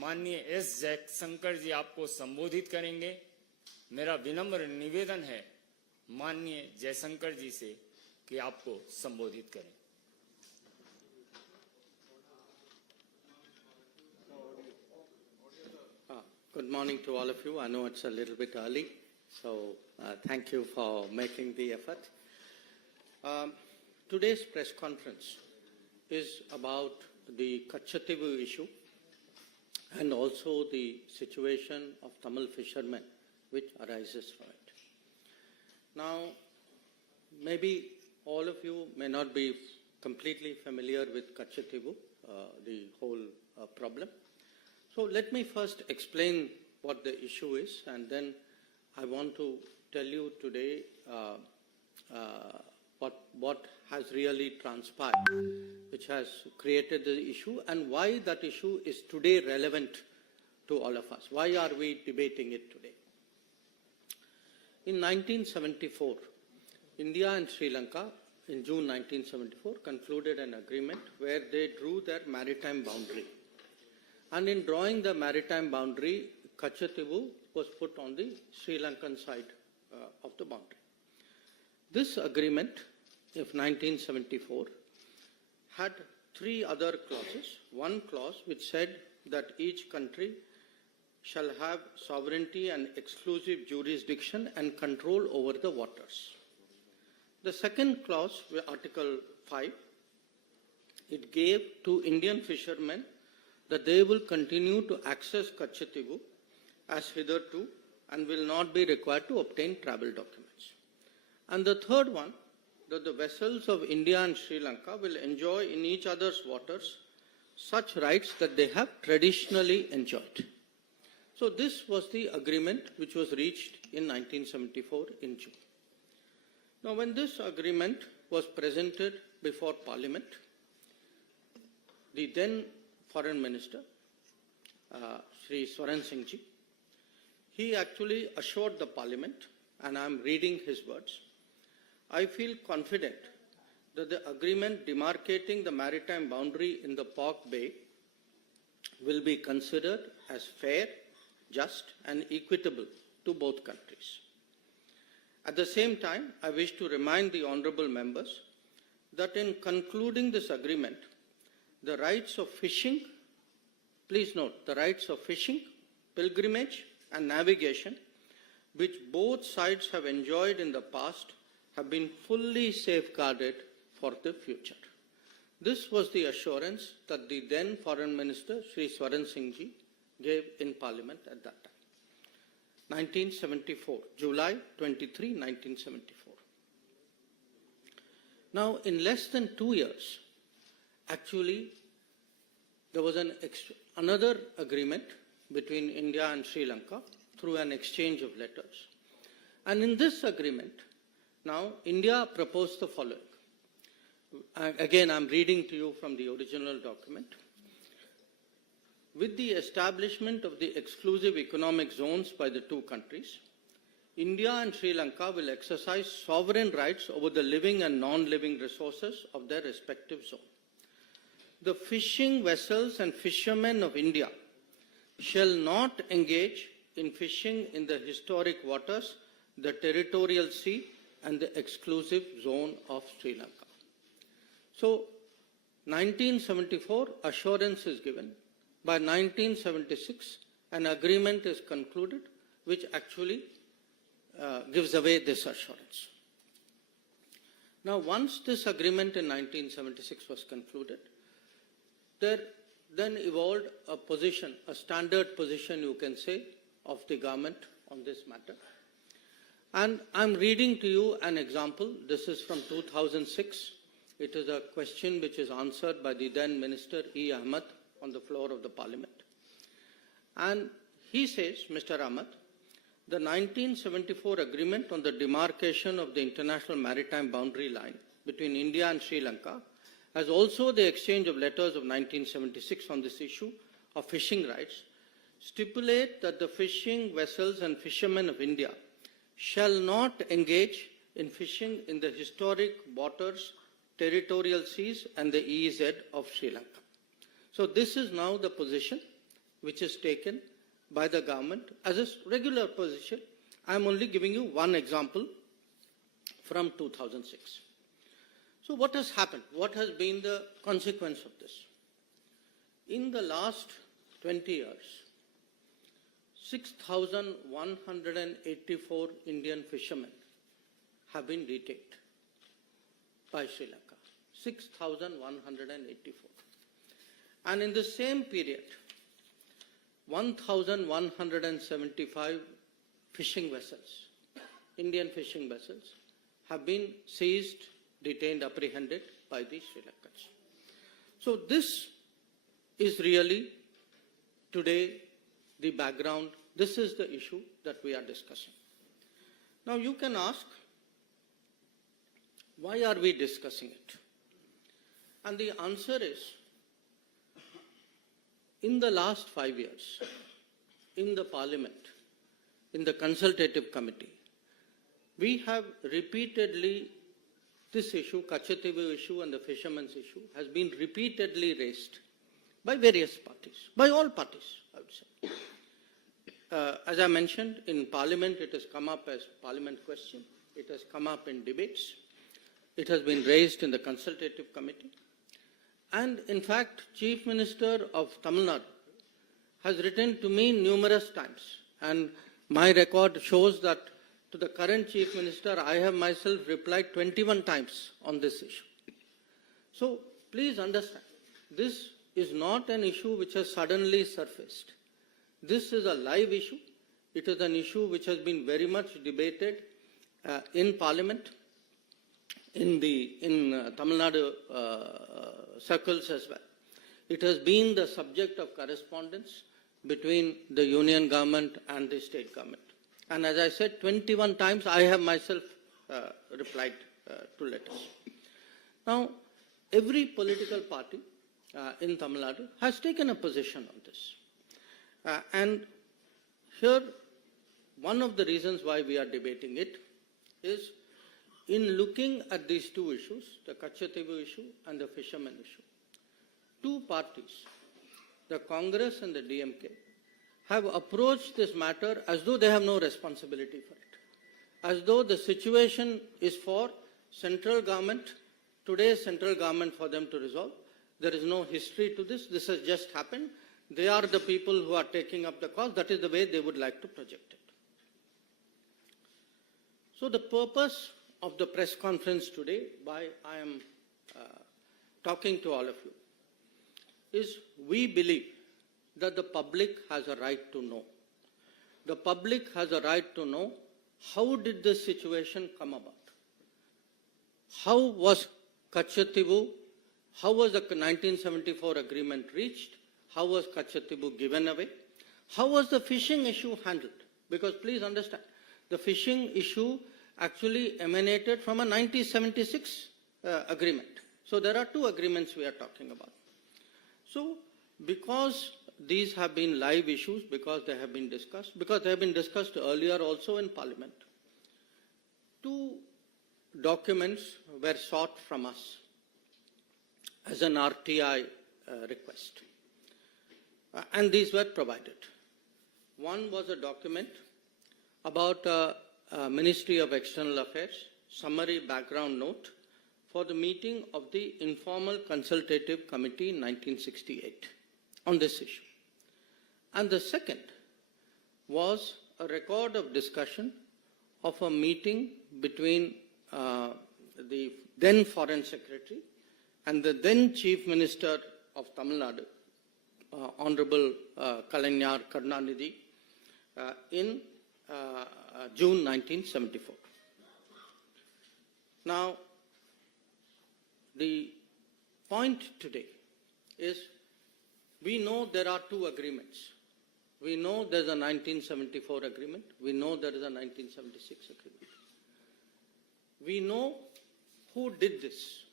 माननीय एस जयशंकर जी आपको संबोधित करेंगे। मेरा विनम्र निवेदन है माननीय जयशंकर जी से कि आपको संबोधित करें। Good morning to all of you. I know it's a little bit early, so thank you for making the effort. Today's press conference is about the Kachativu issue and also the situation of Tamil fishermen which arises from it. Now, maybe all of you may not be completely familiar with Kachativu, the whole problem. So let me first explain what the issue is, and then I want to tell you today what has really transpired, which has created the issue, and why that issue is today relevant to all of us. Why are we debating it today? In 1974, India and Sri Lanka, in June 1974, concluded an agreement where they drew their maritime boundary. And in drawing the maritime boundary, Kachativu was put on the Sri Lankan side of the boundary. This agreement of 1974 had three other clauses. One clause which said that each country shall have sovereignty and exclusive jurisdiction and control over the waters. The second clause, Article 5, it gave to Indian fishermen that they will continue to access Kachativu as hitherto and will not be required to obtain travel documents. And the third one, that the vessels of India and Sri Lanka will enjoy in each other's waters such rights that they have traditionally enjoyed. So this was the agreement which was reached in 1974 in June. Now when this agreement was presented before Parliament, the then Foreign Minister, Shri S Ji, he actually assured the Parliament, and I am reading his words, I feel confident that the agreement demarcating the maritime boundary in the Pork Bay will be considered as fair, just and equitable to both countries. At the same time, I wish to remind the honourable members that in concluding this agreement, the rights of fishing, please note, the rights of fishing, pilgrimage and navigation, which both sides have enjoyed in the past, have been fully safeguarded for the future. This was the assurance that the then Foreign Minister, Shri S Ji, gave in Parliament at that time. 1974, July 23, 1974. Now, in less than 2 years, actually, there was another agreement between India and Sri Lanka through an exchange of letters. And in this agreement, now India proposed the following. Again, I'm reading to you from the original document. With the establishment of the exclusive economic zones by the two countries, India and Sri Lanka will exercise sovereign rights over the living and non-living resources of their respective zone. The fishing vessels and fishermen of India shall not engage in fishing in the historic waters, the territorial sea, and the exclusive zone of Sri Lanka. So, 1974, assurance is given. By 1976, an agreement is concluded which actually gives away this assurance. Now, once this agreement in 1976 was concluded, there then evolved a position, a standard position you can say, of the government on this matter. And I'm reading to you an example. This is from 2006. It is a question which is answered by the then Minister E. Ahmed on the floor of the Parliament. And he says, Mr. Ahmed, the 1974 agreement on the demarcation of the international maritime boundary line between India and Sri Lanka, as also the exchange of letters of 1976 on this issue of fishing rights, stipulate that the fishing vessels and fishermen of India shall not engage in fishing in the historic waters, territorial seas and the EEZ of Sri Lanka. So this is now the position which is taken by the government as a regular position. I am only giving you one example from 2006. So what has happened? What has been the consequence of this? In the last 20 years, 6,184 Indian fishermen have been detained by Sri Lanka. 6,184. And in the same period, 1,175 fishing vessels, Indian fishing vessels, have been seized, detained, apprehended by the Sri Lankans. So this is really today the background. This is the issue that we are discussing. Now you can ask, why are we discussing it? And the answer is, in the last 5 years, in the Parliament, in the Consultative Committee, we have repeatedly, this issue, Kachativu issue and the fishermen's issue, has been repeatedly raised by various parties, by all parties, I would say. As I mentioned, in Parliament, it has come up as Parliament question. It has come up in debates. It has been raised in the Consultative Committee. And in fact, Chief Minister of Tamil Nadu has written to me numerous times. And my record shows that to the current Chief Minister, I have myself replied 21 times on this issue. So please understand, this is not an issue which has suddenly surfaced. This is a live issue. It is an issue which has been very much debated in Parliament, in Tamil Nadu circles as well. It has been the subject of correspondence between the union government and the state government. And as I said, 21 times I have myself replied to letters. Now, every political party in Tamil Nadu has taken a position on this. And here, one of the reasons why we are debating it is, in looking at these two issues, the Kachativu issue and the fishermen issue, two parties, the Congress and the DMK, have approached this matter as though they have no responsibility for it, as though the situation is for central government, today's central government, for them to resolve. There is no history to this. This has just happened. They are the people who are taking up the cause. That is the way they would like to project it. So the purpose of the press conference today, why I am talking to all of you, is we believe that the public has a right to know. The public has a right to know, how did this situation come about? How was Kachativu, how was the 1974 agreement reached? How was Kachativu given away? How was the fishing issue handled? Because please understand, the fishing issue actually emanated from a 1976 agreement. So there are two agreements we are talking about. So because these have been live issues, because they have been discussed earlier also in Parliament, two documents were sought from us as an RTI request. And these were provided. One was a document about Ministry of External Affairs, summary background note for the meeting of the Informal Consultative Committee in 1968 on this issue. And the second was a record of discussion of a meeting between the then Foreign Secretary and the then Chief Minister of Tamil Nadu, Honorable Kalaignar Karunanidhi, in June 1974. Now, the point today is, we know there are two agreements. We know there's a 1974 agreement. We know there is a 1976 agreement. We know who did this.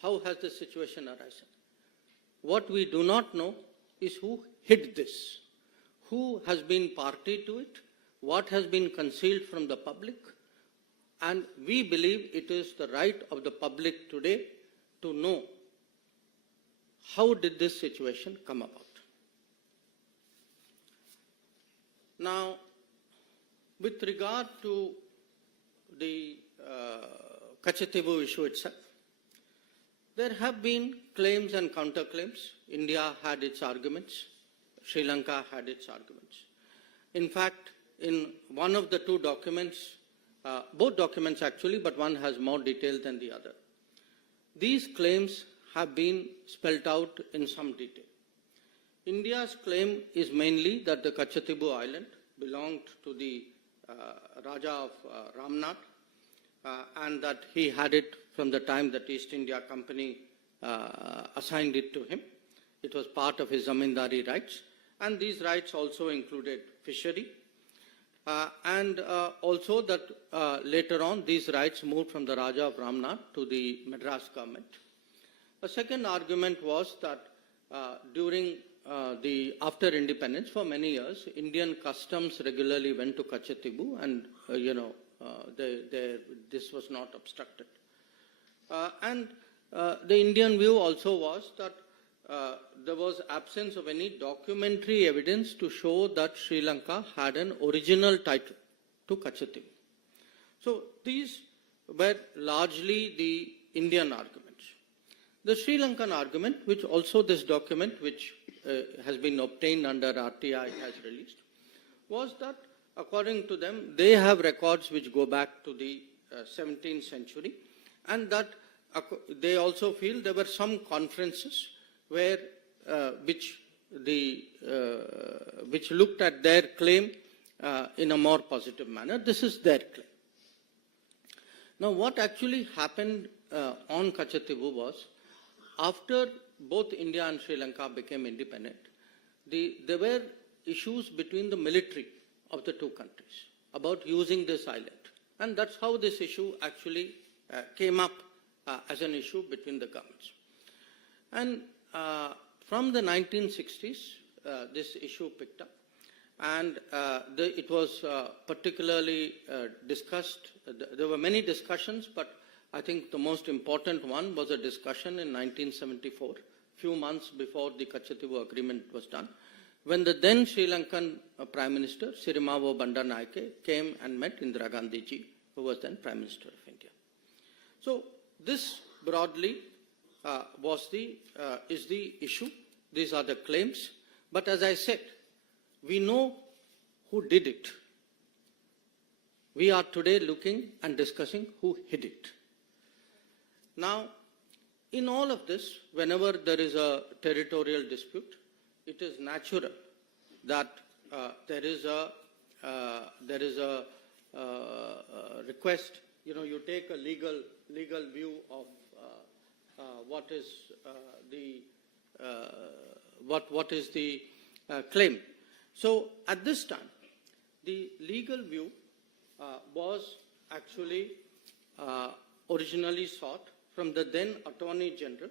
How has the situation arisen? What we do not know is who hid this, who has been party to it, what has been concealed from the public, and we believe it is the right of the public today to know how did this situation come about. Now, with regard to the Kachatibu issue itself, there have been claims and counterclaims. India had its arguments. Sri Lanka had its arguments. In fact, in one of the two documents, both documents actually, but one has more detail than the other, these claims have been spelled out in some detail. India's claim is mainly that the Kachatibu Island belonged to the Raja of Ramnath, and that he had it from the time that East India Company assigned it to him. It was part of his zamindari rights, and these rights also included fishery, and also that later on these rights moved from the Raja of Ramnath to the Madras government. A second argument was that during after independence, for many years, Indian customs regularly went to Kachatibu, and this was not obstructed. And the Indian view also was that there was absence of any documentary evidence to show that Sri Lanka had an original title to Kachatibu. So these were largely the Indian arguments. The Sri Lankan argument, which also this document, which has been obtained under RTI, has released, was that according to them, they have records which go back to the 17th century, and that they also feel there were some conferences where which looked at their claim in a more positive manner. This is their claim. Now, what actually happened on Kachatibu was, after both India and Sri Lanka became independent, there were issues between the military of the two countries about using this island. And that's how this issue actually came up as an issue between the governments. And from the 1960s, this issue picked up. And it was particularly discussed. There were many discussions, but I think the most important one was a discussion in 1974, few months before the Kachatibu agreement was done, when the then Sri Lankan Prime Minister, Sirimavo Bandaranaike, came and met Indira Gandhi ji, who was then Prime Minister of India. So this broadly is the issue. These are the claims. But as I said, we know who did it. We are today looking and discussing who hid it. Now, in all of this, whenever there is a territorial dispute, it is natural that there is a request. You take a legal view of what is the claim. So at this time, the legal view was actually originally sought from the then Attorney General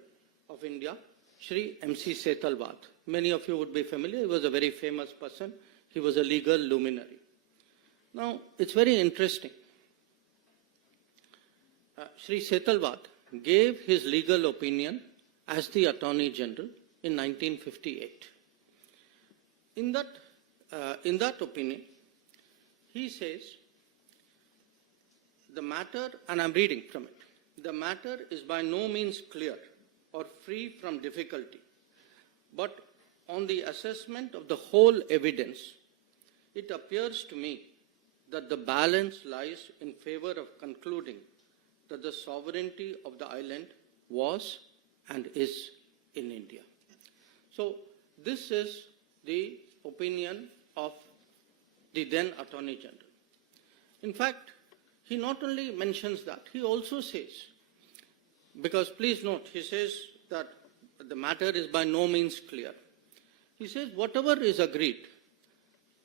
of India, Shri M.C. Setalvad. Many of you would be familiar. He was a very famous person. He was a legal luminary. Now, it's very interesting. Shri Setalvad gave his legal opinion as the Attorney General in 1958. In that opinion, he says, the matter, and I'm reading from it, the matter is by no means clear or free from difficulty, but on the assessment of the whole evidence, it appears to me that the balance lies in favor of concluding that the sovereignty of the island was and is in India. So this is the opinion of the then Attorney General. In fact, he not only mentions that, he also says, because please note, he says that the matter is by no means clear. He says whatever is agreed,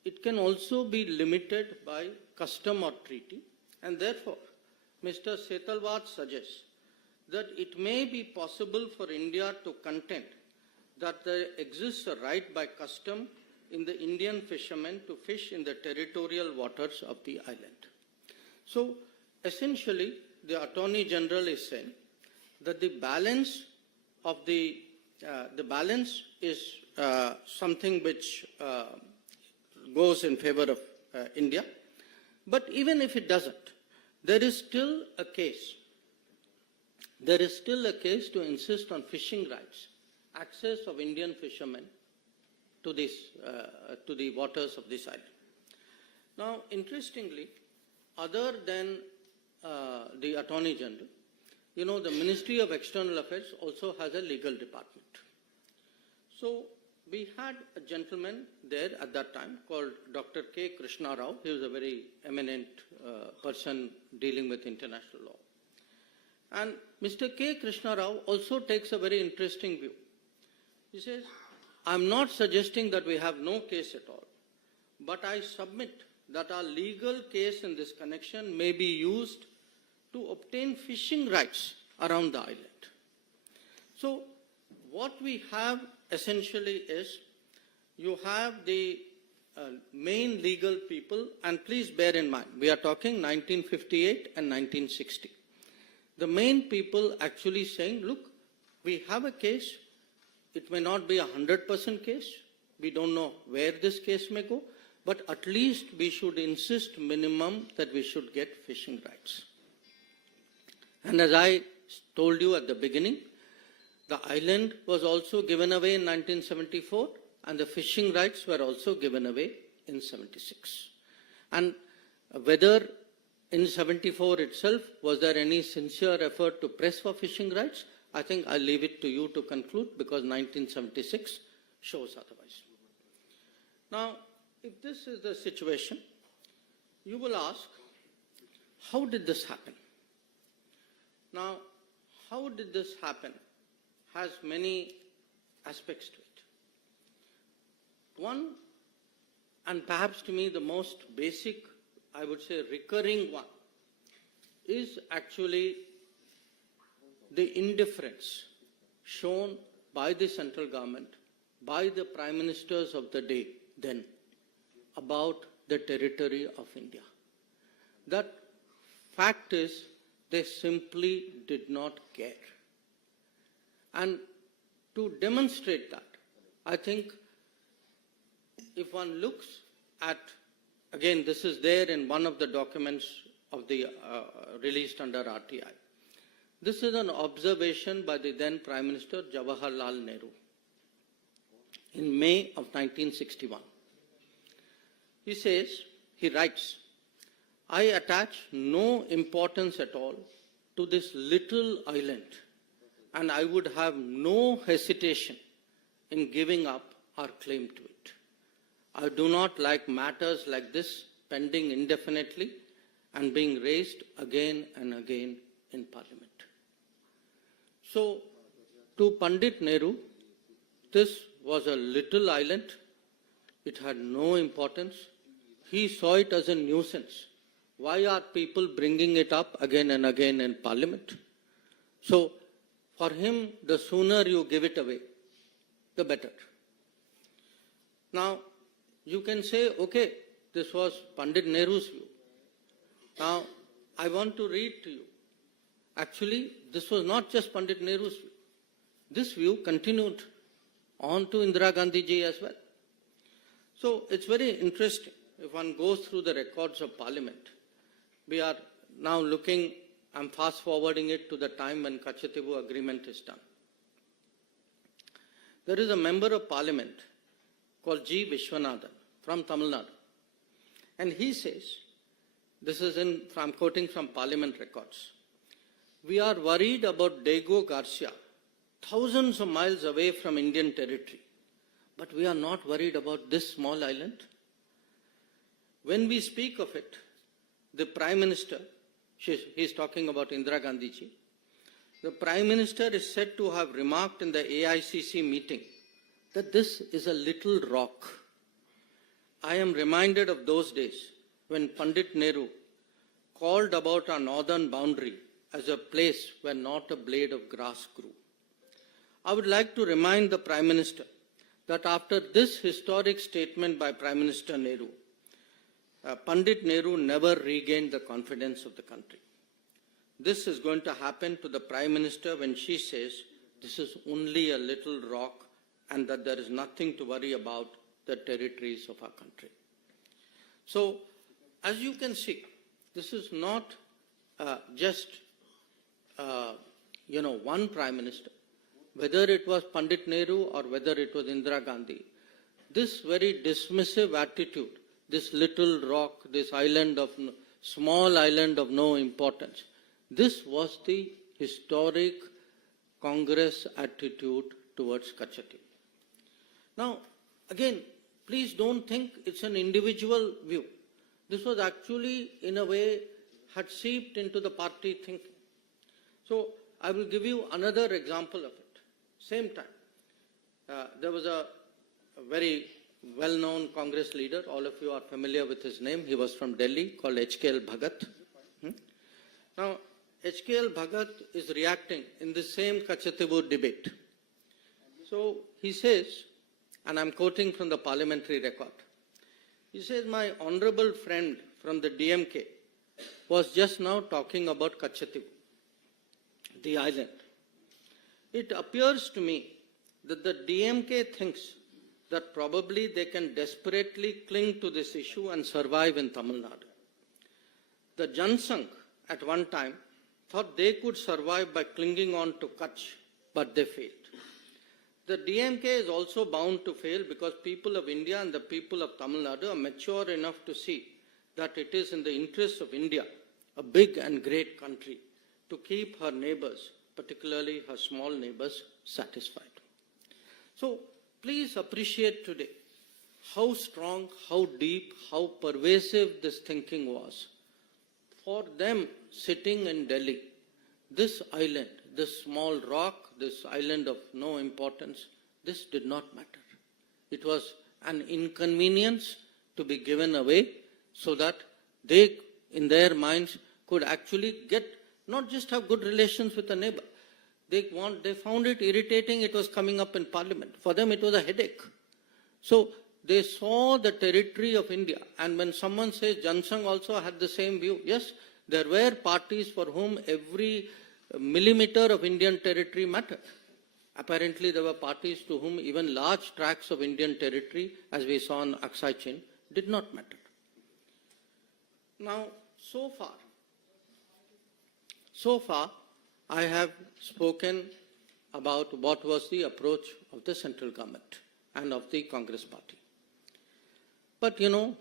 it can also be limited by custom or treaty, and therefore Mr. Setalvad suggests that it may be possible for India to contend that there exists a right by custom in the Indian fishermen to fish in the territorial waters of the island. So essentially, the Attorney General is saying that the balance of the balance is something which goes in favor of India. But even if it doesn't, there is still a case. There is still a case to insist on fishing rights, access of Indian fishermen to the waters of this island. Now, interestingly, other than the Attorney General, you know, the Ministry of External Affairs also has a legal department. So we had a gentleman there at that time called Dr. K. Krishna Rao. He was a very eminent person dealing with international law. And Mr. K. Krishna Rao also takes a very interesting view. He says, I'm not suggesting that we have no case at all, but I submit that our legal case in this connection may be used to obtain fishing rights around the island. So what we have essentially is, you have the main legal people, and please bear in mind, we are talking 1958 and 1960. The main people actually saying, look, we have a case, it may not be a 100% case, we don't know where this case may go, but at least we should insist minimum that we should get fishing rights. And as I told you at the beginning, the island was also given away in 1974, and the fishing rights were also given away in 76. And whether in 74 itself, was there any sincere effort to press for fishing rights? I think I'll leave it to you to conclude, because 1976 shows otherwise. Now, if this is the situation, you will ask, how did this happen? Now, how did this happen has many aspects to it. One, and perhaps to me the most basic, I would say recurring one, is actually the indifference shown by the central government, by the prime ministers of the day then, about the territory of India. That fact is, they simply did not care. And to demonstrate that, I think if one looks at, again, this is there in one of the documents of the released under RTI. This is an observation by the then Prime Minister Jawaharlal Nehru in May of 1961. He says, he writes, I attach no importance at all to this little island, and I would have no hesitation in giving up our claim to it. I do not like matters like this pending indefinitely and being raised again and again in Parliament. So, to Pandit Nehru, this was a little island. It had no importance. He saw it as a nuisance. Why are people bringing it up again and again in Parliament? So, for him, the sooner you give it away, the better. Now, you can say, okay, this was Pandit Nehru's view. Now, I want to read to you. Actually, this was not just Pandit Nehru's view. This view continued on to Indira Gandhi ji as well. So, it's very interesting if one goes through the records of Parliament. We are now looking, I'm fast forwarding it to the time when Kachatibu agreement is done. There is a member of Parliament called G. Vishwanathan from Tamil Nadu. And he says, this is I'm quoting from Parliament records. We are worried about Diego Garcia, thousands of miles away from Indian territory. But we are not worried about this small island. When we speak of it, the Prime Minister, he's talking about Indira Gandhi ji, the Prime Minister is said to have remarked in the AICC meeting that this is a little rock. I am reminded of those days when Pandit Nehru called about our northern boundary as a place where not a blade of grass grew. I would like to remind the Prime Minister that after this historic statement by Prime Minister Nehru, Pandit Nehru never regained the confidence of the country. This is going to happen to the Prime Minister when she says this is only a little rock and that there is nothing to worry about the territories of our country. So, as you can see, this is not just one Prime Minister, whether it was Pandit Nehru or whether it was Indira Gandhi. This very dismissive attitude, this little rock, this small island of no importance, this was the historic Congress attitude towards Kachati. Now, again, please don't think it's an individual view. This was actually, in a way, had seeped into the party thinking. So, I will give you another example of it. Same time, there was a very well-known Congress leader, all of you are familiar with his name, he was from Delhi, called HKL Bhagat. Now, HKL Bhagat is reacting in the same Kachatibu debate. So, he says, and I'm quoting from the parliamentary record, he says, my honorable friend from the DMK was just now talking about Kachatibu, the island. It appears to me that the DMK thinks that probably they can desperately cling to this issue and survive in Tamil Nadu. The Jansangh at one time thought they could survive by clinging on to Kutch, but they failed. The DMK is also bound to fail because people of India and the people of Tamil Nadu are mature enough to see that it is in the interest of India, a big and great country, to keep her neighbors, particularly her small neighbors, satisfied. So, please appreciate today how strong, how deep, how pervasive this thinking was. For them sitting in Delhi, this island, this small rock, this island of no importance, this did not matter. It was an inconvenience to be given away so that they, in their minds, could actually not just have good relations with a neighbor. They found it irritating, it was coming up in parliament. For them, it was a headache. So, they saw the territory of India. And when someone says Jansangh also had the same view, yes, there were parties for whom every millimeter of Indian territory mattered. Apparently, there were parties to whom even large tracts of Indian territory, as we saw in Aksai Chin, did not matter. Now, so far, I have spoken about what was the approach of the central government and of the Congress party. But you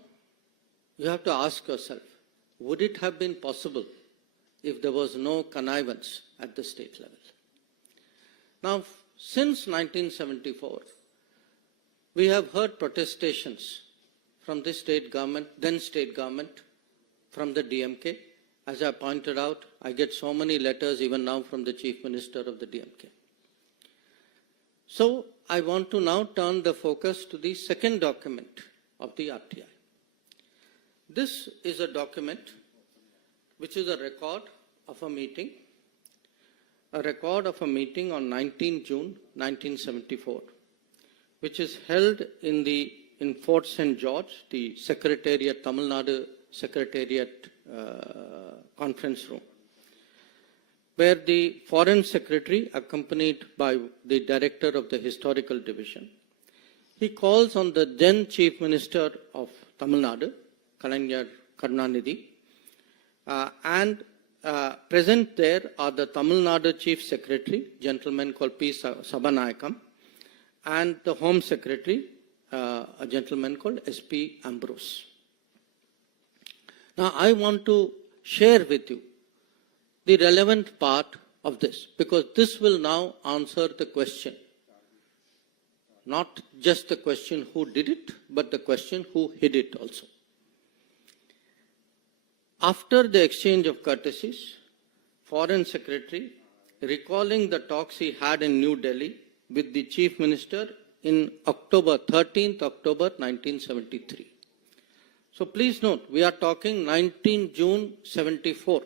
have to ask yourself, would it have been possible if there was no connivance at the state level? Now, since 1974, we have heard protestations from the state government, then state government, from the DMK. As I pointed out, I get so many letters even now from the Chief Minister of the DMK. So, I want to now turn the focus to the second document of the RTI. This is a document which is a record of a meeting on 19 June 1974, which is held in Fort St. George, the Secretariat, Tamil Nadu Secretariat conference room, where the Foreign Secretary, accompanied by the Director of the Historical Division, he calls on the then Chief Minister of Tamil Nadu, Kalaignar Karunanidhi, and present there are the Tamil Nadu Chief Secretary, gentleman called P. Sabanayakam, and the Home Secretary, a gentleman called S.P. Ambrose. Now, I want to share with you the relevant part of this, because this will now answer the question. Not just the question who did it, but the question who hid it also. After the exchange of courtesies, Foreign Secretary, recalling the talks he had in New Delhi with the Chief Minister in 13th October 1973. So please note, we are talking 19 June 74.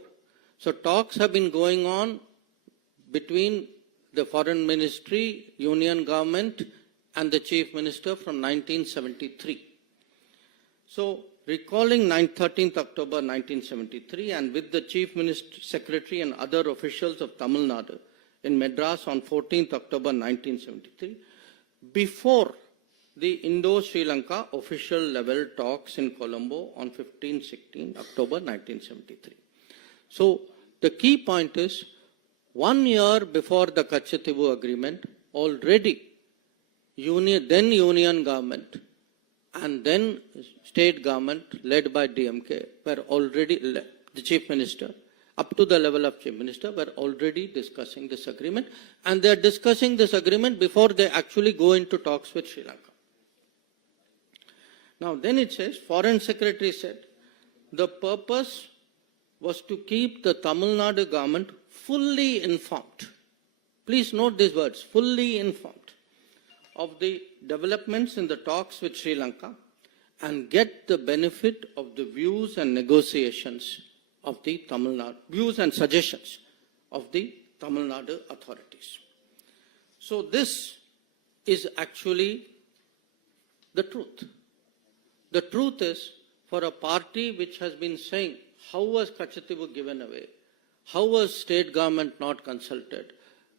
So talks have been going on between the Foreign Ministry, Union Government, and the Chief Minister from 1973. So recalling 13th October 1973 and with the Chief Minister, Secretary and other officials of Tamil Nadu in Madras on 14th October 1973, before the Indo-Sri Lanka official level talks in Colombo on 15-16 October 1973. So the key point is, 1 year before the Kachativu agreement, already then union government and then state government led by DMK were already, the chief minister, up to the level of chief minister, were already discussing this agreement, and they are discussing this agreement before they actually go into talks with Sri Lanka. Now then it says, Foreign Secretary said, the purpose was to keep the Tamil Nadu government fully informed. Please note these words, fully informed of the developments in the talks with Sri Lanka and get the benefit of the views and negotiations of the Tamil Nadu, views and suggestions of the Tamil Nadu authorities. So this is actually the truth. The truth is, for a party which has been saying, how was Kachativu given away? How was state government not consulted?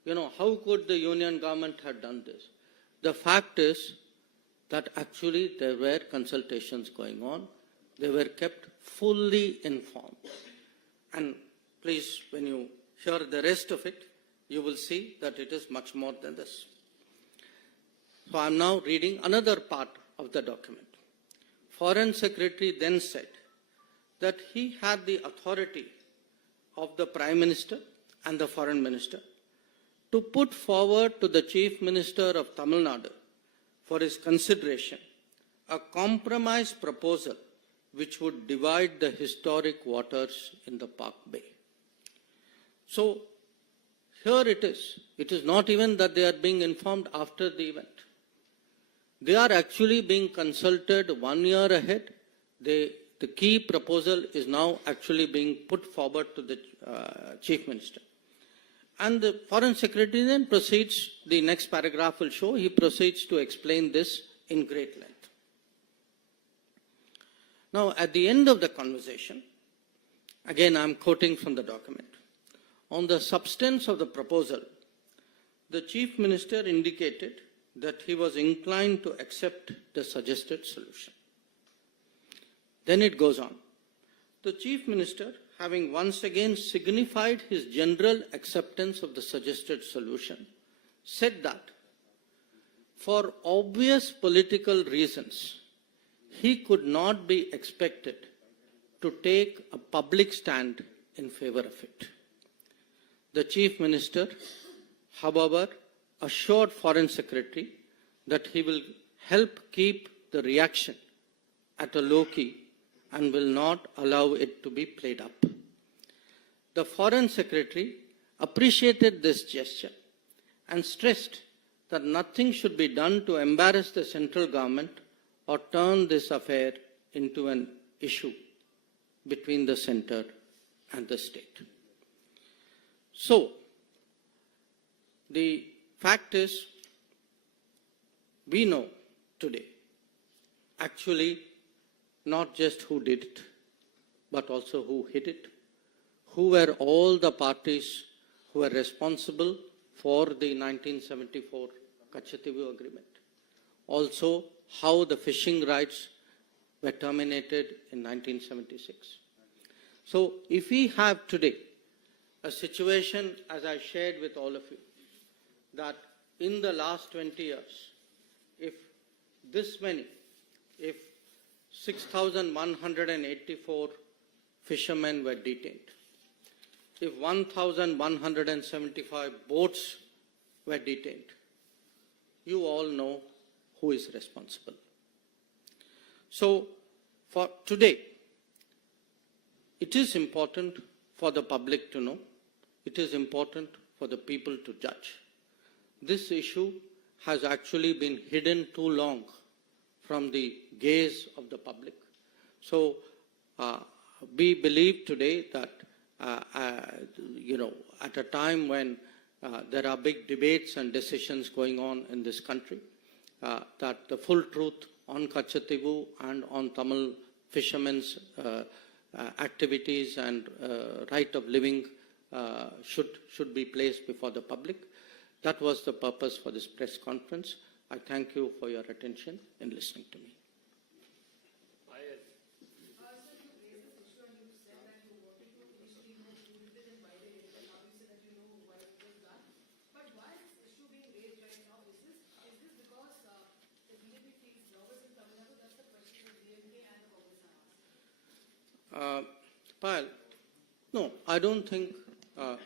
How could the union government have done this? The fact is that actually there were consultations going on. They were kept fully informed. And please, when you hear the rest of it, you will see that it is much more than this. So I am now reading another part of the document. Foreign Secretary then said that he had the authority of the Prime Minister and the Foreign Minister to put forward to the Chief Minister of Tamil Nadu for his consideration a compromise proposal which would divide the historic waters in the Park Bay. So here it is. It is not even that they are being informed after the event. They are actually being consulted 1 year ahead. The key proposal is now actually being put forward to the Chief Minister. And the Foreign Secretary then proceeds, the next paragraph will show, he proceeds to explain this in great length. Now, at the end of the conversation, again I am quoting from the document, on the substance of the proposal, the Chief Minister indicated that he was inclined to accept the suggested solution. Then it goes on. The Chief Minister, having once again signified his general acceptance of the suggested solution, said that for obvious political reasons, he could not be expected to take a public stand in favor of it. The Chief Minister, however, assured Foreign Secretary that he will help keep the reaction at a low key and will not allow it to be played up. The Foreign Secretary appreciated this gesture and stressed that nothing should be done to embarrass the central government or turn this affair into an issue between the center and the state. So, the fact is, we know today actually not just who did it, but also who hid it, who were all the parties who were responsible for the 1974 Kachativu agreement. Also, how the fishing rights were terminated in 1976. So, if we have today a situation, as I shared with all of you, that in the last 20 years, if 6,184 fishermen were detained, if 1,175 boats were detained, you all know who is responsible. So, for today, it is important for the public to know, it is important for the people to judge. This issue has actually been hidden too long from the gaze of the public. So, we believe today that, at a time when there are big debates and decisions going on in this country, that the full truth on Kachativu and on Tamil fishermen's activities and right of living should be placed before the public. That was the purpose for this press conference. I thank you for your attention in listening to me. Payal, no, I don't think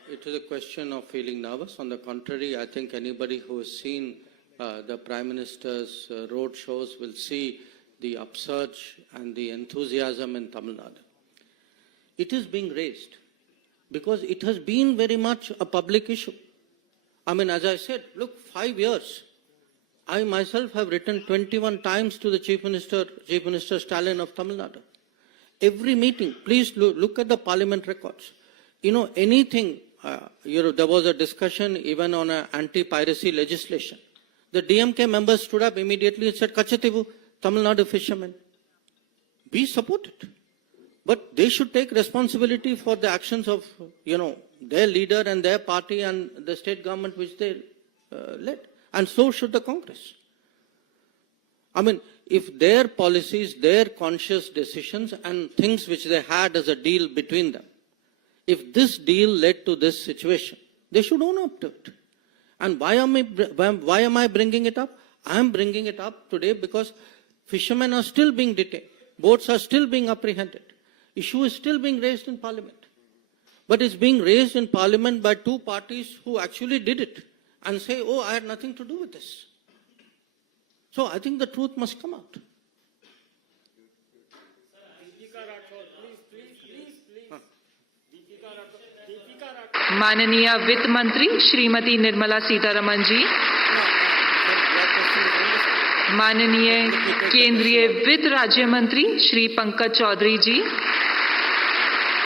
it is a question of feeling nervous. On the contrary, I think anybody who has seen the Prime Minister's road shows will see the upsurge and the enthusiasm in Tamil Nadu. It is being raised because it has been very much a public issue. I mean, as I said, look, 5 years. I myself have written 21 times to the Chief Minister Stalin of Tamil Nadu. Every meeting, please look at the parliament records. You know, anything, there was a discussion even on anti-piracy legislation. The DMK members stood up immediately and said, Kachativu, Tamil Nadu fishermen. We support it. But they should take responsibility for the actions of, their leader and their party and the state government which they led. And so should the Congress. I mean, if their policies, their conscious decisions and things which they had as a deal between them, if this deal led to this situation, they should own up to it. And why am I bringing it up? I am bringing it up today because fishermen are still being detained. Boats are still being apprehended. Issue is still being raised in Parliament. But it's being raised in Parliament by two parties who actually did it and say, oh, I had nothing to do with this. So I think the truth must come out. माननीय वित्त मंत्री श्रीमती निर्मला सीतारमण जी, माननीय केंद्रीय वित्त राज्य मंत्री श्री पंकज चौधरी जी,